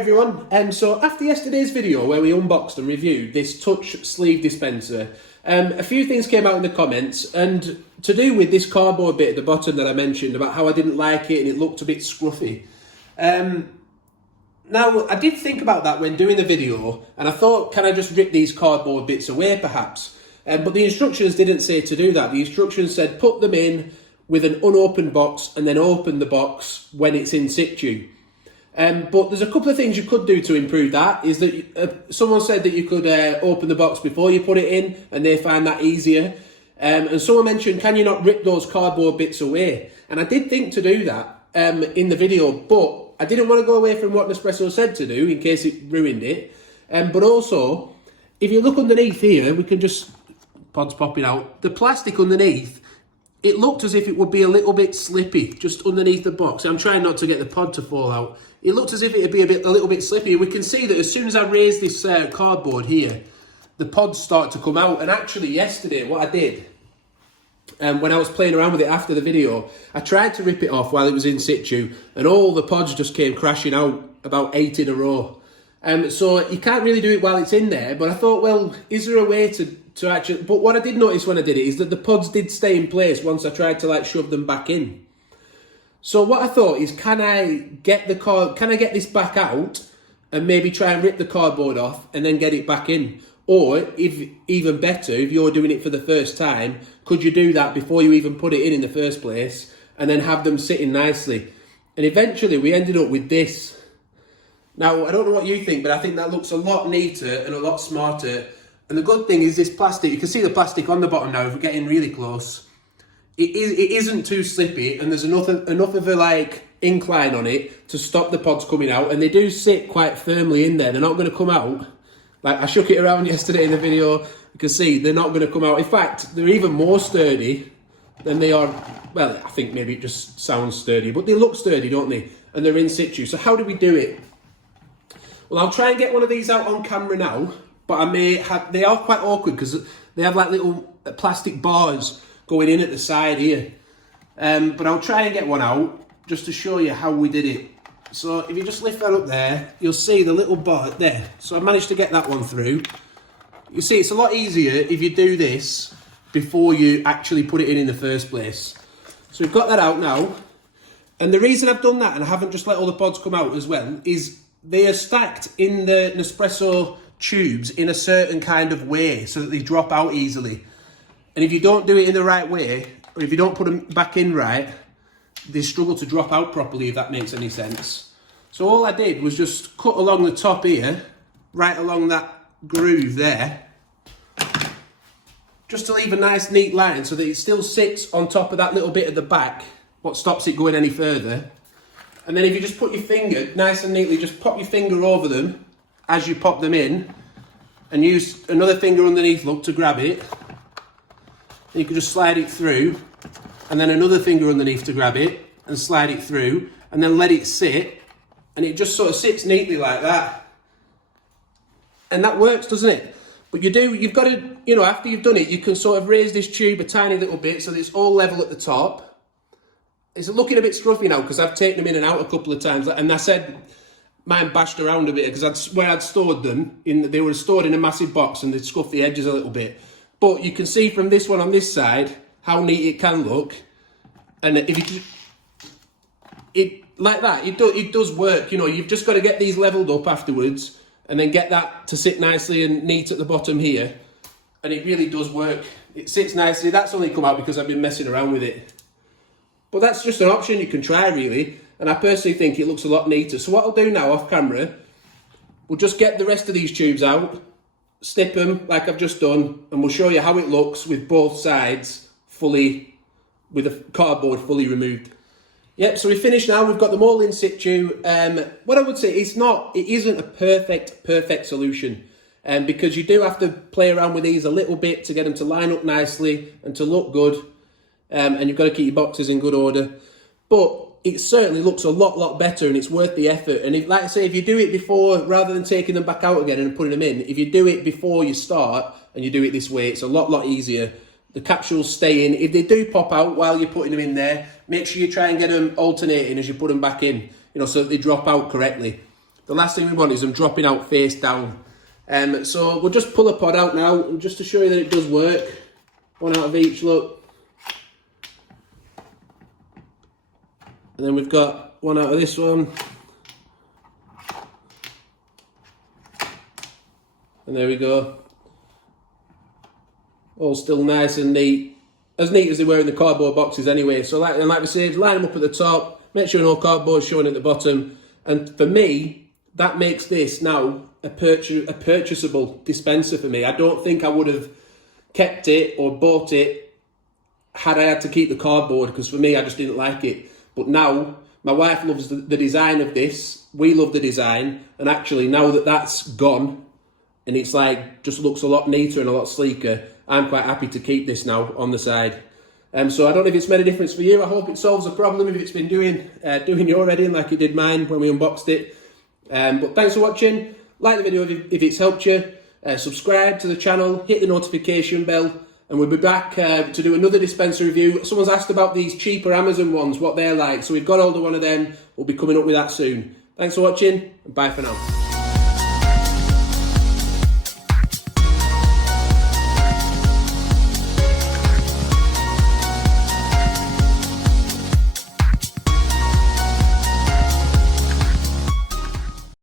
everyone, so after yesterday's video where we unboxed and reviewed this touch sleeve dispenser, a few things came out in the comments, and to do with this cardboard bit at the bottom that I mentioned about how I didn't like it and it looked a bit scruffy. Now, I did think about that when doing the video, and I thought, can I just rip these cardboard bits away perhaps? But the instructions didn't say to do that. The instructions said put them in with an unopened box and then open the box when it's in situ. But there's a couple of things you could do to improve that. Is that someone said that you could open the box before you put it in, and they find that easier. And someone mentioned, can you not rip those cardboard bits away? And I did think to do that in the video, but I didn't want to go away from what Nespresso said to do in case it ruined it. But also, if you look underneath here, we can just, pods popping out, the plastic underneath, it looked as if it would be a little bit slippy just underneath the box. I'm trying not to get the pod to fall out. It looked as if it would be a little bit slippy. We can see that as soon as I raise this cardboard here, the pods start to come out. And actually yesterday, what I did, when I was playing around with it after the video, I tried to rip it off while it was in situ, and all the pods just came crashing out, about 8 in a row. So you can't really do it while it's in there, but I thought, well, is there a way to actually... But what I did notice when I did it is that the pods did stay in place once I tried to like shove them back in. So what I thought is, can I get this back out and maybe try and rip the cardboard off and then get it back in? Or, if even better, if you're doing it for the first time, could you do that before you even put it in the first place and then have them sitting nicely? And eventually we ended up with this. Now, I don't know what you think, but I think that looks a lot neater and a lot smarter. And the good thing is this plastic, you can see the plastic on the bottom now if we're getting really close. It isn't too slippy, and there's enough of a like incline on it to stop the pods coming out, and they do sit quite firmly in there. They're not going to come out. Like I shook it around yesterday in the video, you can see they're not going to come out. In fact, they're even more sturdy than they are. Well, I think maybe it just sounds sturdy, but they look sturdy, don't they? And they're in situ. So how do we do it? Well, I'll try and get one of these out on camera now, but they are quite awkward because they have like little plastic bars going in at the side here. But I'll try and get one out just to show you how we did it. So if you just lift that up there, you'll see the little bar there. So I managed to get that one through. You see, it's a lot easier if you do this before you actually put it in the first place. So we've got that out now. And the reason I've done that and I haven't just let all the pods come out as well is they are stacked in the Nespresso tubes in a certain kind of way so that they drop out easily. And if you don't do it in the right way, or if you don't put them back in right, they struggle to drop out properly, if that makes any sense. So all I did was just cut along the top here, right along that groove there, just to leave a nice neat line so that it still sits on top of that little bit at the back, what stops it going any further. And then if you just put your finger, nice and neatly, just pop your finger over them as you pop them in, and use another finger underneath, look, to grab it. And you can just slide it through, and then another finger underneath to grab it, and slide it through, and then let it sit, and it just sort of sits neatly like that. And that works, doesn't it? But you've got to, you know, after you've done it, you can sort of raise this tube a tiny little bit so that it's all level at the top. It's looking a bit scruffy now because I've taken them in and out a couple of times, and I said mine bashed around a bit because where I'd stored them, they were stored in a massive box and they'd scuff the edges a little bit. But you can see from this one on this side how neat it can look, and if you like that, it does work. You know, you've just got to get these leveled up afterwards, and then get that to sit nicely and neat at the bottom here, and it really does work. It sits nicely. That's only come out because I've been messing around with it, but that's just an option you can try really, and I personally think it looks a lot neater. So what I'll do now off camera, we'll just get the rest of these tubes out, snip them like I've just done, and we'll show you how it looks with both sides fully, with the cardboard fully removed. Yep, so we're finished now. We've got them all in situ. What I would say, it isn't a perfect solution, because you do have to play around with these a little bit to get them to line up nicely and to look good, and you've got to keep your boxes in good order. But it certainly looks a lot better, and it's worth the effort. And if, like I say, if you do it before, rather than taking them back out again and putting them in, if you do it before you start and you do it this way, it's a lot easier. The capsules stay in. If they do pop out while you're putting them in there, make sure you try and get them alternating as you put them back in, you know, so that they drop out correctly. the last thing we want is them dropping out face down. So we'll just pull a pod out now, and just to show you that it does work. One out of each, look. And then we've got one out of this one. And there we go. All still nice and neat. As neat as they were in the cardboard boxes anyway. So like we said, line them up at the top, make sure no cardboard's showing at the bottom. And for me, that makes this now a purchasable dispenser for me. I don't think I would have kept it or bought it had I had to keep the cardboard, because for me, I just didn't like it. But now, my wife loves the design of this. We love the design. And actually, now that that's gone, and it's like, just looks a lot neater and a lot sleeker, I'm quite happy to keep this now on the side. So I don't know if it's made a difference for you. I hope it solves the problem if it's been doing your editing like it did mine when we unboxed it. But thanks for watching. Like the video if it's helped you. Subscribe to the channel, hit the notification bell, and we'll be back to do another dispenser review. Someone's asked about these cheaper Amazon ones, what they're like. So we've got hold of one of them. We'll be coming up with that soon. Thanks for watching, and bye for now.